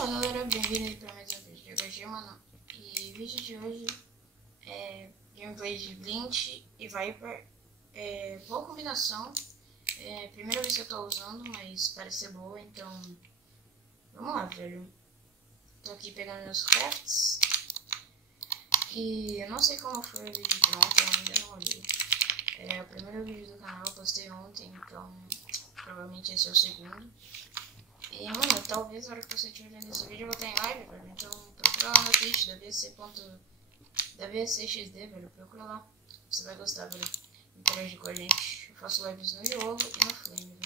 Fala galera, bem-vindos para mais um vídeo de hoje, mano. E o vídeo de hoje é gameplay de Blint e Viper. Boa combinação. Primeira vez que eu tô usando, mas parece ser boa, então vamos lá, velho. Tô aqui pegando meus crafts. E eu não sei como foi o vídeo de ontem, eu ainda não olhei. É o primeiro vídeo do canal, eu postei ontem, então provavelmente esse é o segundo. E mano, talvez na hora que você estiver vendo esse vídeo eu vou estar em live, velho. Então procura lá na Twitch, WC.xD, velho. Procura lá. Você vai gostar, velho. Interagir com a gente. Eu faço lives no Yolo e no Flame, velho.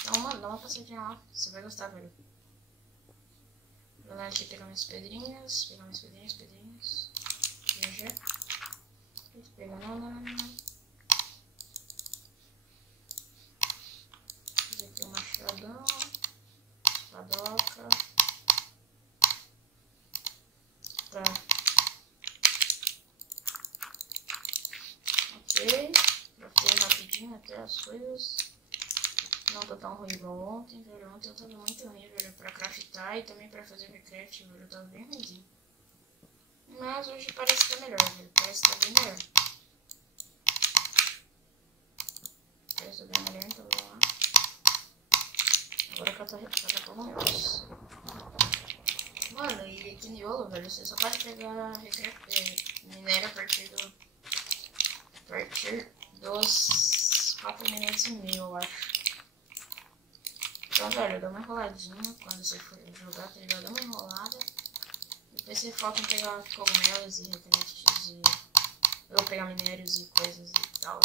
Então, mano, dá uma passadinha lá. Você vai gostar, velho. Vou lá aqui pegar minhas pedrinhas. Pedrinhas. GG. Pegar nada. Fazer aqui um machadão. Espadoca. Tá. Ok. Craftei rapidinho até as coisas. Não tô tão ruim igual ontem, velho. Ontem eu tava muito ruim, velho, pra craftar e também pra fazer recraft, velho. Eu tava bem ruimzinho. Mas hoje parece que tá melhor, velho. Parece que tá bem melhor. Parece que tá bem melhor, então vamos lá. Agora que eu tô meus. Mano, e aqui no Yolo, velho, você só pode pegar minério a partir dos 4 minutos e meio, eu acho. Então, velho, dá uma enroladinha quando você for jogar, tá ligado? Dá uma enrolada. Depois você foca em pegar cogumelos e recrafts e... ou pegar minérios e coisas e tal.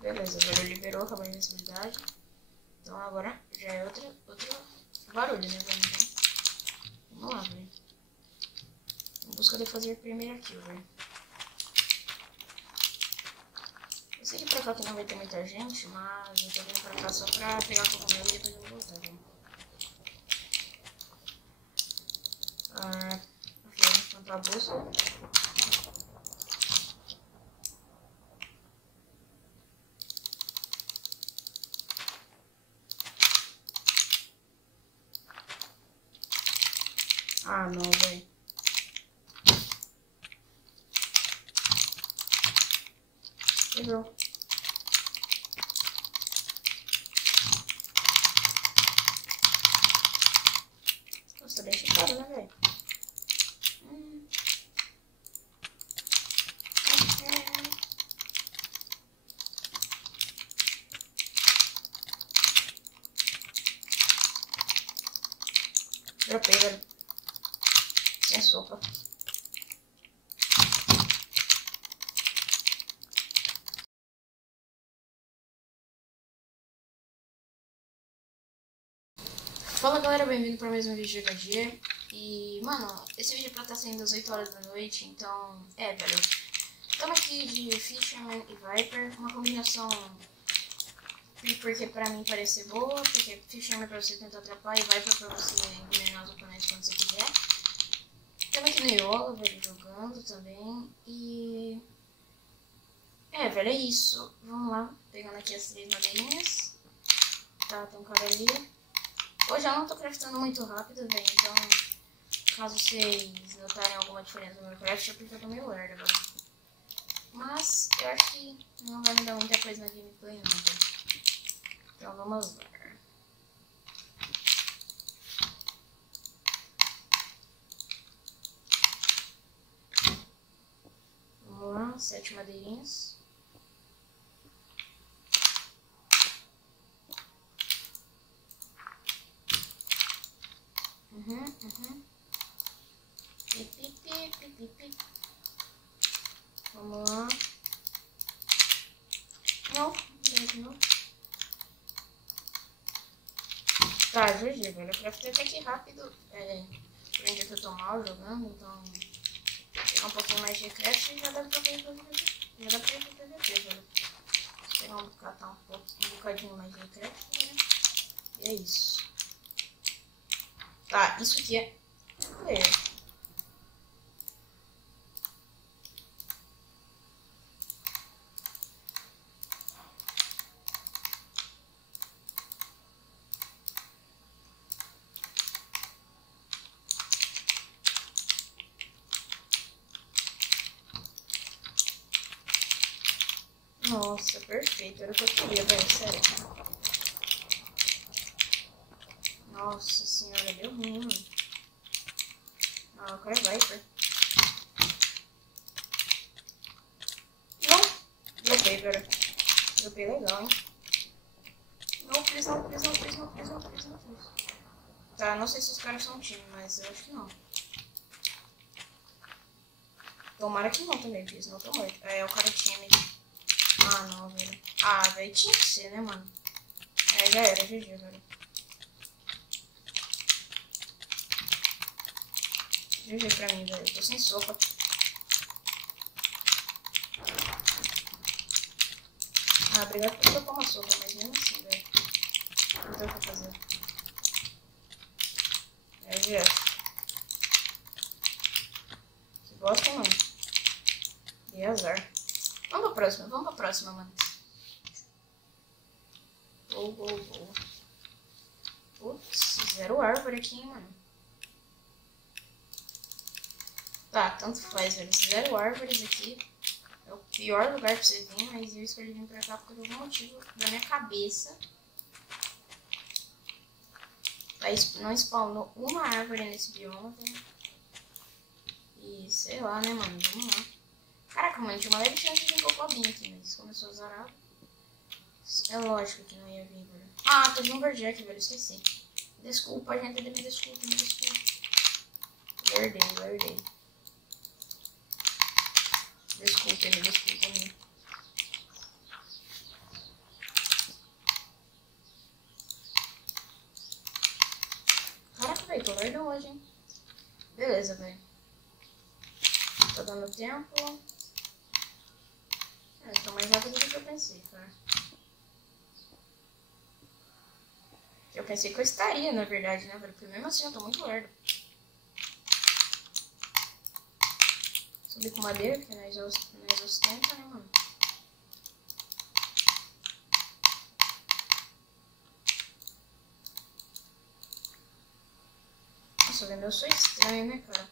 Beleza, velho, liberou, acabou a invencibilidade. Então agora já é outro barulho, né, velho? Vamos lá, velho. Em busca de fazer primeiro kill, velho. Eu sei que pra cá que não vai ter muita gente, mas eu tô vindo pra cá só pra pegar cogumelo e depois eu vou voltar, velho. Ok, vamos plantar a bússola. Ah, não, velho. Quebrou. Nossa, tá bem chocado, né, velho? Dropei, velho. Sem sopa. Fala galera, bem-vindo para mais um vídeo de HG. E, mano, esse vídeo é pra estar saindo às 8 horas da noite, então, velho. Estamos aqui de Fisherman e Viper, uma combinação porque pra mim parece boa, porque Fisherman é pra você tentar atrapalhar e Viper pra você envenenar os oponentes quando você quiser. Estamos aqui no Yolo, velho, jogando também, e... velho, é isso. Vamos lá, pegando aqui as 3 madeirinhas. Tá, tem um cara ali. Hoje eu não tô craftando muito rápido, velho, então caso vocês notarem alguma diferença no meu craft é porque eu tô meio lerdo, velho. Mas eu acho que não vai me dar muita coisa na gameplay não, velho. Então vamos lá. Vamos lá, 7 madeirinhas. Vamos lá. Não. Tá, GG, velho. Eu craftei até que rápido. Por onde eu tô mal jogando, então... pegar um pouquinho mais de craft e já dá pra fazer PVP, velho. Vou pegar um bocadinho mais de craft, né? E é isso. Tá, isso aqui é... Nossa, perfeito. Era o que eu queria, velho. Sério. Nossa senhora, deu ruim, mano. Ah, agora vai, Viper. Não. Dropei, velho. Dropei legal, hein. Não, please, não, please, não, please, não, please, não, please, não, please. Tá, não sei se os caras são um time, mas eu acho que não. Tomara que não também, please, não tô morto. É, o cara time. Ah, não, velho. Ah, velho, tinha que ser, né, mano? É, já era, GG, velho. GG pra mim, velho. Tô sem sopa. Ah, obrigado por dropar uma sopa, mas mesmo assim, velho. Não tem o que fazer. É, GG. Que bosta, mano. E azar. Vamos pra próxima, mano. Boa. Putz, zero árvore aqui, hein, mano. Tá, tanto faz, velho. Zero árvores aqui. É o pior lugar pra você vir, mas eu escolhi vir pra cá por algum motivo da minha cabeça. Não spawnou uma árvore nesse bioma, velho. E sei lá, né, mano? Vamos lá. Caraca, mano, tinha uma leve chance de vir cocobinho aqui, mas começou a zarar. É lógico que não ia vir, velho. Ah, tô de Lumberjack, velho, esqueci. Desculpa, gente, me desculpa. Lerdei. Desculpa-me. Caraca, velho, tô lerdão hoje, hein. Beleza, velho. Tá dando tempo. É, tô mais rápido do que eu pensei, cara. Eu pensei que eu estaria, na verdade, né, velho? Porque mesmo assim eu tô muito lerdo. Subir com madeira, porque nós ostenta, né, mano? Nossa, velho, eu sou estranho, né, cara?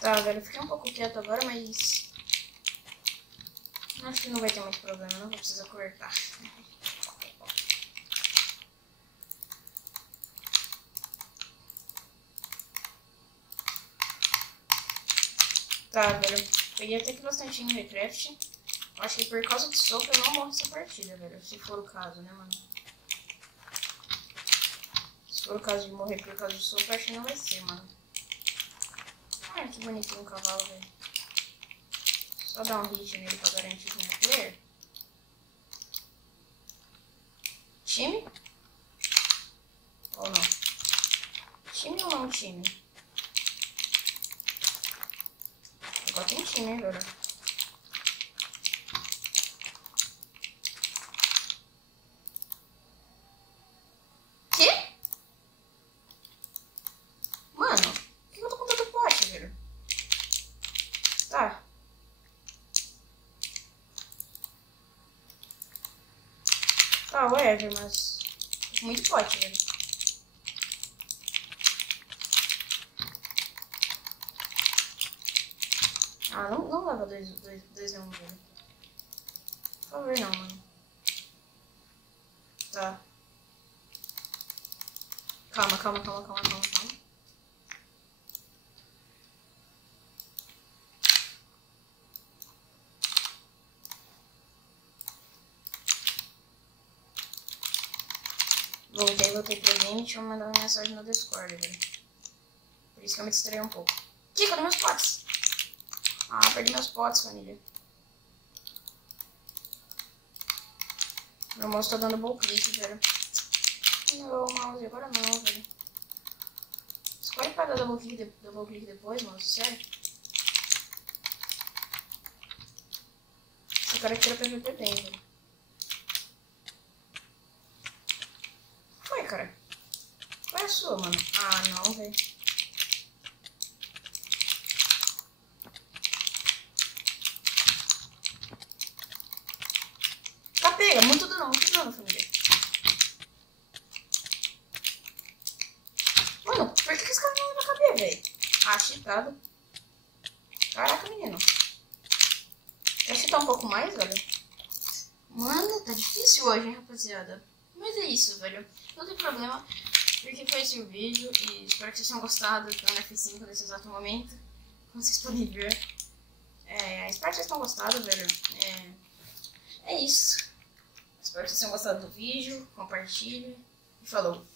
Tá, velho, eu fiquei um pouco quieto agora, mas... acho que não vai ter muito problema, não vou precisar cortar. Tá, velho, peguei até que bastante em Recraft. Acho que por causa de sopa eu não morro essa partida, velho, se for o caso, né, mano? Se for o caso de morrer por causa de sopa, acho que não vai ser, mano. Ai, que bonitinho o cavalo, velho. Só dar um hit nele pra garantir que não é player. Time? Ou não? Time ou não time? Agora tem time, hein, velho? Que? Mano, por que eu tô com tanto pote, velho? Tá. Tá, whatever, mas... muito pote, velho. Ah, não leva 2 a 1, velho. Por favor, não, mano. Tá. Calma. Voltei presente e vou mandar uma mensagem no Discord, velho. Por isso que eu me distraí um pouco. Que? Cadê meus potes? Ah, perdi meus potes, família. Meu mouse tá dando ball click, velho. Não, mouse, agora não, velho. Escolhe pra dar double click depois, mouse, sério. Esse cara tira PVP bem, velho. cara? Qual é a sua, mano? Ah, não, velho. Tá pega, muito dano, família. Mano, por que esse cara não vai caber, velho? Ah, cheatado. Caraca, menino. Quer cheatar um pouco mais, velho? Mano, tá difícil hoje, hein, rapaziada. Mas é isso, velho. Não tem problema, porque foi esse o vídeo. E espero que vocês tenham gostado. Tô no F5 nesse exato momento, como vocês podem ver. Espero que vocês tenham gostado, velho. É isso. Espero que vocês tenham gostado do vídeo. Compartilhe. E falou.